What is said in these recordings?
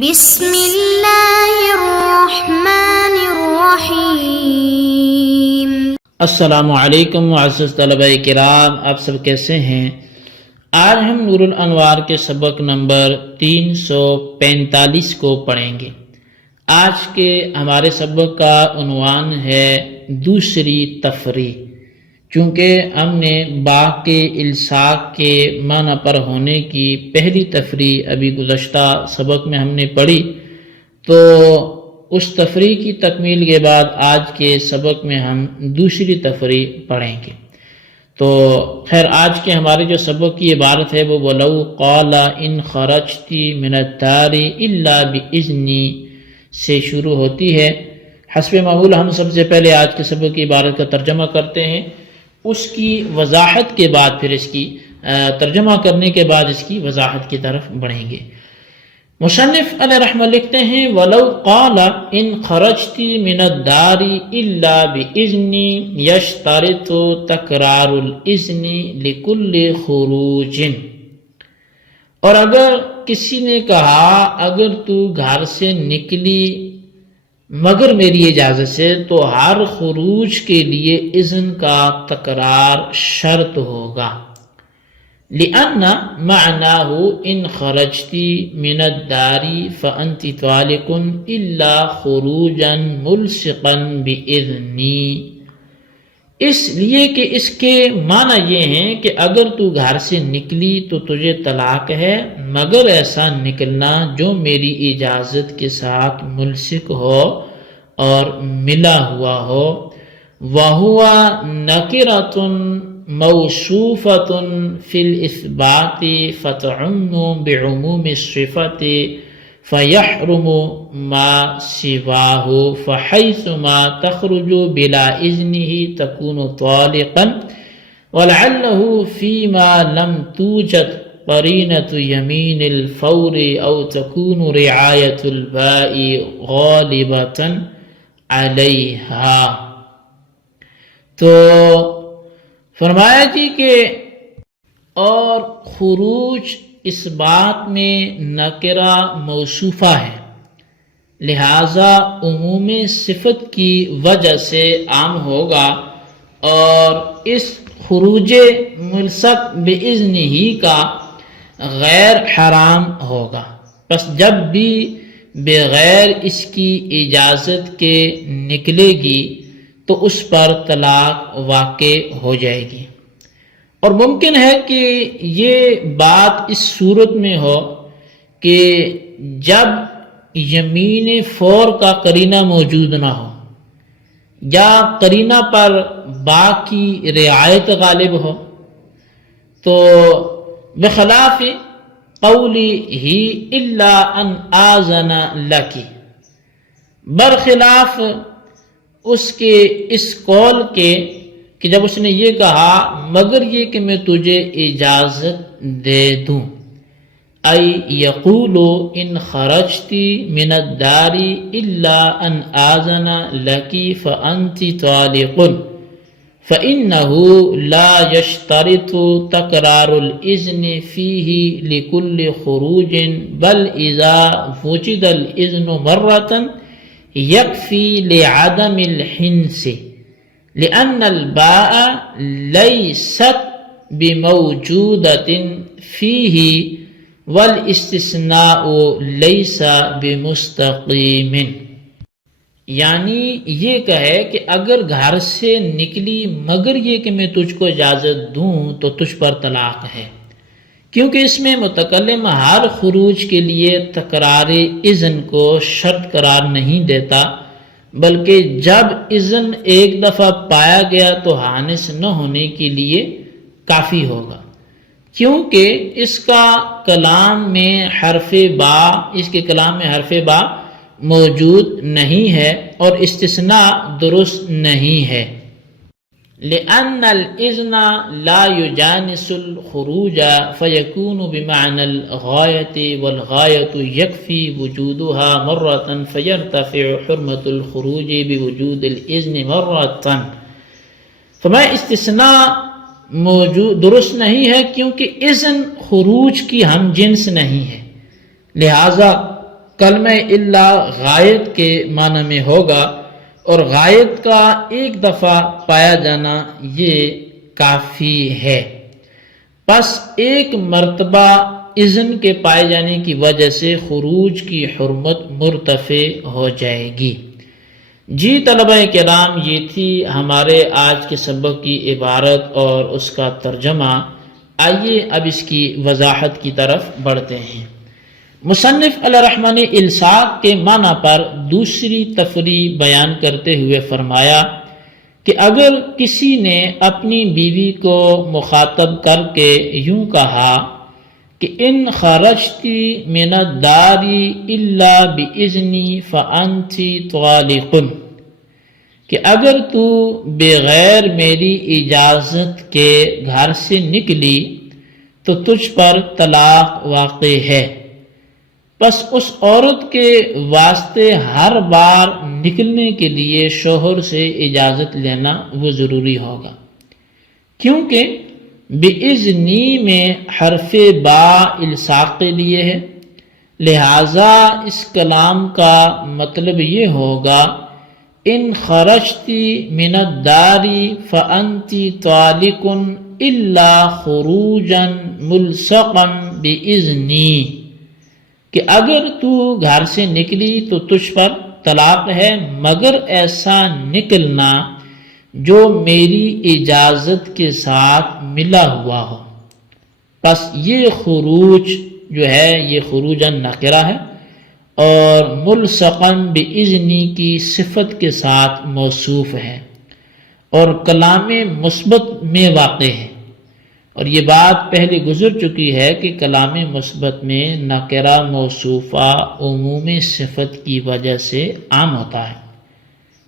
بسم اللہ الرحمن الرحیم۔ السلام علیکم معزز طلبہ کرام، آپ سب کیسے ہیں؟ آج ہم نور الانوار کے سبق نمبر 345 کو پڑھیں گے۔ آج کے ہمارے سبق کا عنوان ہے دوسری تفریح۔ چونکہ ہم نے با کے الصاق کے معنی پر ہونے کی پہلی تفریح ابھی گزشتہ سبق میں ہم نے پڑھی، تو اس تفریح کی تکمیل کے بعد آج کے سبق میں ہم دوسری تفریح پڑھیں گے۔ تو خیر، آج کے ہمارے جو سبق کی عبارت ہے وہ وَلَوْ قَالَ إِنْ خَرَجْتِ مِنَ الدَّارِ إِلَّا بِإِذْنِي سے شروع ہوتی ہے۔ حسب معمول ہم سب سے پہلے آج کے سبق کی عبارت کا ترجمہ کرتے ہیں، اس کی وضاحت کے بعد پھر اس کی ترجمہ کرنے کے بعد اس کی وضاحت کی طرف بڑھیں گے۔ مصنف علیہ رحمہ لکھتے ہیں وَلَوْ قَالَ إِنْ خَرَجْتِ مِنَ الدَّارِ إِلَّا بِإِذْنِي يَشْتَرِطُ تَكْرَارُ الْإِذْنِ لِكُلِّ خُرُوجٍ۔ اور اگر کسی نے کہا اگر تو گھر سے نکلی مگر میری اجازت سے، تو ہر خروج کے لیے اذن کا تکرار شرط ہوگا۔ لِأَنَّ مَعْنَاهُ إِنْ خَرَجْتِ مِنَ الدَّارِ فَأَنْتِ طَالِقٌ إِلَّا خُرُوجًا مُلْصِقًا بِإِذْنِي، اس لیے کہ اس کے معنی یہ ہیں کہ اگر تو گھر سے نکلی تو تجھے طلاق ہے، مگر ایسا نکلنا جو میری اجازت کے ساتھ ملصق ہو اور ملا ہوا ہو۔ وَهُوَ نَكِرَةٌ مَوْصُوفَةٌ فِي الْإِثْبَاتِ فَتَعُمُّ بِعُمُومِ الصِّفَةِ فَيَحْرُمُ مَا سِوَاهُ، فَحَيْثُمَا تَخْرُجُ بِلَا إِذْنِهِ تَكُونُ طَالِقًا، وَلَعَلَّهُ فِيمَا لَمْ تُوجَدْ قَرِينَةُ يَمِينِ الْفَوْرِ أَوْ تَكُونُ رِعَايَةُ الْبَاءِ غَالِبَةً عَلَيْهَا۔ تو فرمایا جی کہ اور خروج اس بات میں نکرہ موصوفہ ہے، لہذا عموم صفت کی وجہ سے عام ہوگا، اور اس خروج ملصق باذن ہی کا غیر حرام ہوگا۔ پس جب بھی بغیر اس کی اجازت کے نکلے گی تو اس پر طلاق واقع ہو جائے گی۔ اور ممکن ہے کہ یہ بات اس صورت میں ہو کہ جب یمین فور کا قرینہ موجود نہ ہو، یا قرینہ پر با کی رعایت غالب ہو، تو بخلاف قولی ہی الا ان آذن لکی، برخلاف اس کے اس قول کے کہ جب اس نے یہ کہا مگر یہ کہ میں تجھے اجازت دے دوں، ای یقول ان خرجتی من الدار الا ان آذن لکی فانت طالق، فإنه لا يشترط تكرار الإذن فيه لكل خروج، بل إذا وجد الإذن مرة يكفي لعدم الحنس، لأن الباء ليست بموجودة فيه والاستثناء ليس بمستقيم۔ یعنی یہ کہے کہ اگر گھر سے نکلی مگر یہ کہ میں تجھ کو اجازت دوں تو تجھ پر طلاق ہے، کیونکہ اس میں متکلم ہر خروج کے لیے تکرار اذن کو شرط قرار نہیں دیتا، بلکہ جب اذن ایک دفعہ پایا گیا تو حانس نہ ہونے کے لیے کافی ہوگا، کیونکہ اس کا کلام میں حرف با موجود نہیں ہے اور استثناء درست نہیں ہے۔ لأن الإذن لا يجانس الخروج فيكون بمعنى الغاية، والغاية يكفي وجودها مرة فيرتفع حرمة الخروج بوجود الإذن مرة۔ فرمایا استثناء موجود درست نہیں ہے کیونکہ اذن خروج کی ہم جنس نہیں ہے، لہذا کلمہ الا غائط کے معنی میں ہوگا، اور غائط کا ایک دفعہ پایا جانا یہ کافی ہے۔ پس ایک مرتبہ اذن کے پائے جانے کی وجہ سے خروج کی حرمت مرتفع ہو جائے گی۔ جی طلبہ کرام، یہ تھی ہمارے آج کے سبق کی عبارت اور اس کا ترجمہ۔ آئیے اب اس کی وضاحت کی طرف بڑھتے ہیں۔ مصنف علیہ الرحمن نے الصاق کے معنی پر دوسری تفریع بیان کرتے ہوئے فرمایا کہ اگر کسی نے اپنی بیوی کو مخاطب کر کے یوں کہا کہ ان خرجتی من الدار الا باذنی فانت طالق، کہ اگر تو بغیر میری اجازت کے گھر سے نکلی تو تجھ پر طلاق واقع ہے، پس اس عورت کے واسطے ہر بار نکلنے کے لیے شوہر سے اجازت لینا وہ ضروری ہوگا، کیونکہ بِإِذْنِی میں حرف با الصاق کے لیے ہے، لہٰذا اس کلام کا مطلب یہ ہوگا ان خرجتی من الدار فانت طالق الا خروجا ملصقا بِإِذْنِی، کہ اگر تو گھر سے نکلی تو تجھ پر طلاق ہے، مگر ایسا نکلنا جو میری اجازت کے ساتھ ملا ہوا ہو۔ پس یہ خروج جو ہے یہ خروج نکرہ ہے اور ملصقا باذنی کی صفت کے ساتھ موصوف ہے اور کلام مثبت میں واقع ہے، اور یہ بات پہلے گزر چکی ہے کہ کلام مثبت میں نکرہ موصوفہ عموم صفت کی وجہ سے عام ہوتا ہے،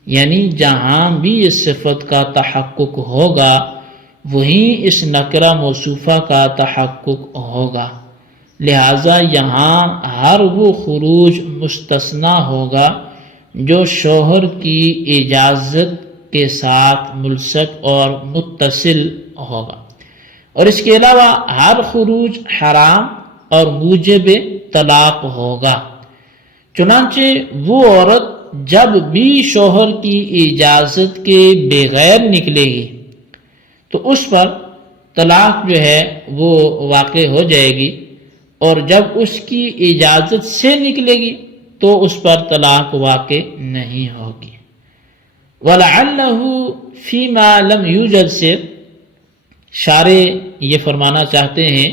یعنی جہاں بھی اس صفت کا تحقق ہوگا وہیں اس نکرہ موصوفہ کا تحقق ہوگا، لہٰذا یہاں ہر وہ خروج مستثنی ہوگا جو شوہر کی اجازت کے ساتھ ملصق اور متصل ہوگا، اور اس کے علاوہ ہر خروج حرام اور موجب طلاق ہوگا۔ چنانچہ وہ عورت جب بھی شوہر کی اجازت کے بغیر نکلے گی تو اس پر طلاق جو ہے وہ واقع ہو جائے گی، اور جب اس کی اجازت سے نکلے گی تو اس پر طلاق واقع نہیں ہوگی۔ وَلَعَلَّهُ فِيمَا لَمْ يُوجَدْ سے شارح یہ فرمانا چاہتے ہیں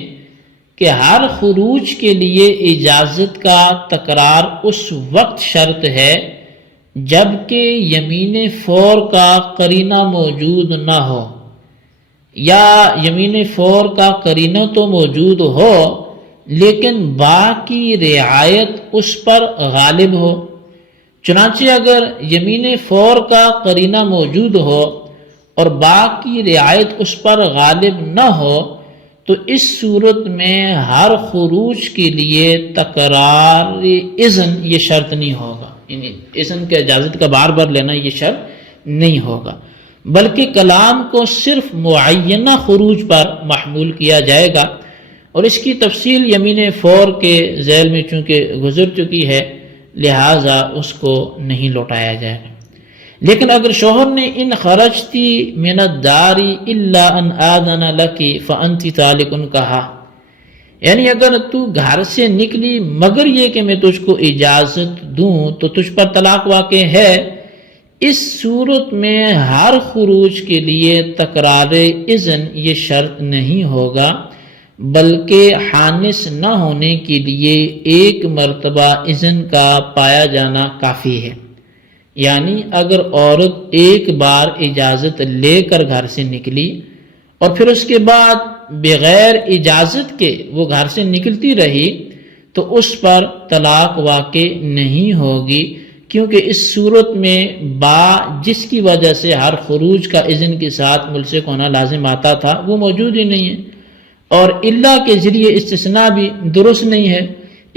کہ ہر خروج کے لیے اجازت کا تکرار اس وقت شرط ہے جبکہ یمین فور کا قرینہ موجود نہ ہو، یا یمین فور کا قرینہ تو موجود ہو لیکن با کی رعایت اس پر غالب ہو۔ چنانچہ اگر یمین فور کا قرینہ موجود ہو اور با کی رعایت اس پر غالب نہ ہو تو اس صورت میں ہر خروج کے لیے تکرار اذن یہ شرط نہیں ہوگا، یعنی اذن کے اجازت کا بار بار لینا یہ شرط نہیں ہوگا، بلکہ کلام کو صرف معینہ خروج پر محمول کیا جائے گا، اور اس کی تفصیل یمین فور کے ذیل میں چونکہ گزر چکی ہے لہٰذا اس کو نہیں لوٹایا جائے گا۔ لیکن اگر شوہر نے ان خرجتی من الدار الا ان آذن لکی فانت طالق کہا، یعنی اگر تو گھر سے نکلی مگر یہ کہ میں تجھ کو اجازت دوں تو تجھ پر طلاق واقع ہے، اس صورت میں ہر خروج کے لیے تکرار اذن یہ شرط نہیں ہوگا، بلکہ حانس نہ ہونے کے لیے ایک مرتبہ اذن کا پایا جانا کافی ہے، یعنی اگر عورت ایک بار اجازت لے کر گھر سے نکلی اور پھر اس کے بعد بغیر اجازت کے وہ گھر سے نکلتی رہی تو اس پر طلاق واقع نہیں ہوگی، کیونکہ اس صورت میں با جس کی وجہ سے ہر خروج کا اذن کے ساتھ ملصق ہونا لازم آتا تھا وہ موجود ہی نہیں ہے، اور اللہ کے ذریعے استثناء بھی درست نہیں ہے،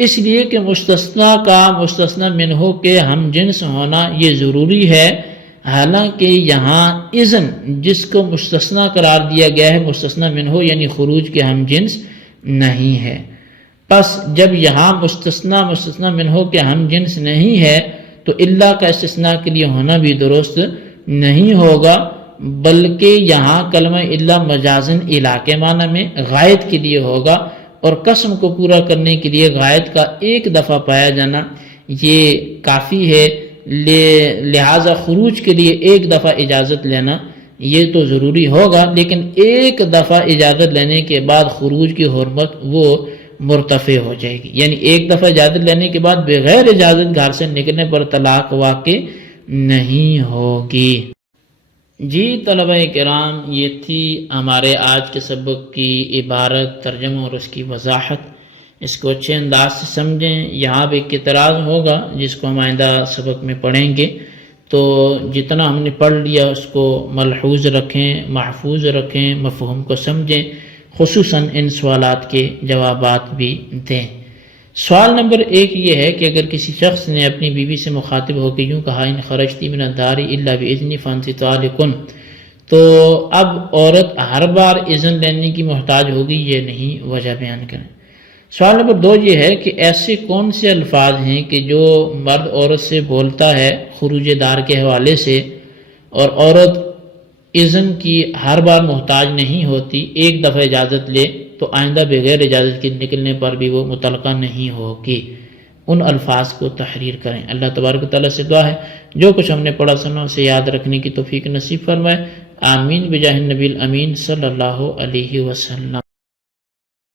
اس لیے کہ مستثنیٰ کا مستثنی منہ کے ہم جنس ہونا یہ ضروری ہے، حالانکہ یہاں اذن جس کو مستثنیٰ قرار دیا گیا ہے مستثنی منہ یعنی خروج کے ہم جنس نہیں ہے۔ پس جب یہاں مستثنا منہ کے ہم جنس نہیں ہے تو اللہ کا استثناء کے لیے ہونا بھی درست نہیں ہوگا، بلکہ یہاں کلمہ اللہ مجازن الہ کے معنی میں غائط کے لیے ہوگا، اور قسم کو پورا کرنے کے لیے غائط کا ایک دفعہ پایا جانا یہ کافی ہے، لہذا خروج کے لیے ایک دفعہ اجازت لینا یہ تو ضروری ہوگا، لیکن ایک دفعہ اجازت لینے کے بعد خروج کی حرمت وہ مرتفع ہو جائے گی، یعنی ایک دفعہ اجازت لینے کے بعد بغیر اجازت گھر سے نکلنے پر طلاق واقع نہیں ہوگی۔ جی طلبہ کرام، یہ تھی ہمارے آج کے سبق کی عبارت، ترجمہ اور اس کی وضاحت۔ اس کو اچھے انداز سے سمجھیں۔ یہاں بھی ایک اعتراض ہوگا جس کو ہم آئندہ سبق میں پڑھیں گے، تو جتنا ہم نے پڑھ لیا اس کو ملحوظ رکھیں، محفوظ رکھیں، مفہوم کو سمجھیں، خصوصاً ان سوالات کے جوابات بھی دیں۔ سوال نمبر 1 یہ ہے کہ اگر کسی شخص نے اپنی بیوی سے مخاطب ہو کے یوں کہا ان خرجتی من الدار الا باذنی فانت طالق، تو اب عورت ہر بار اذن لینے کی محتاج ہوگی، یہ نہیں، وجہ بیان کریں۔ سوال نمبر 2 یہ ہے کہ ایسے کون سے الفاظ ہیں کہ جو مرد عورت سے بولتا ہے خروج دار کے حوالے سے، اور عورت اذن کی ہر بار محتاج نہیں ہوتی، ایک دفعہ اجازت لے تو آئندہ بغیر اجازت کے نکلنے پر بھی وہ متعلقہ نہیں ہوگی۔ ان الفاظ کو تحریر کریں۔ اللہ تبارک و تعالیٰ سے دعا ہے جو کچھ ہم نے پڑھا سنا اسے یاد رکھنے کی توفیق نصیب فرمائے۔ آمین بجاہ النبی الامین صلی اللہ علیہ وسلم۔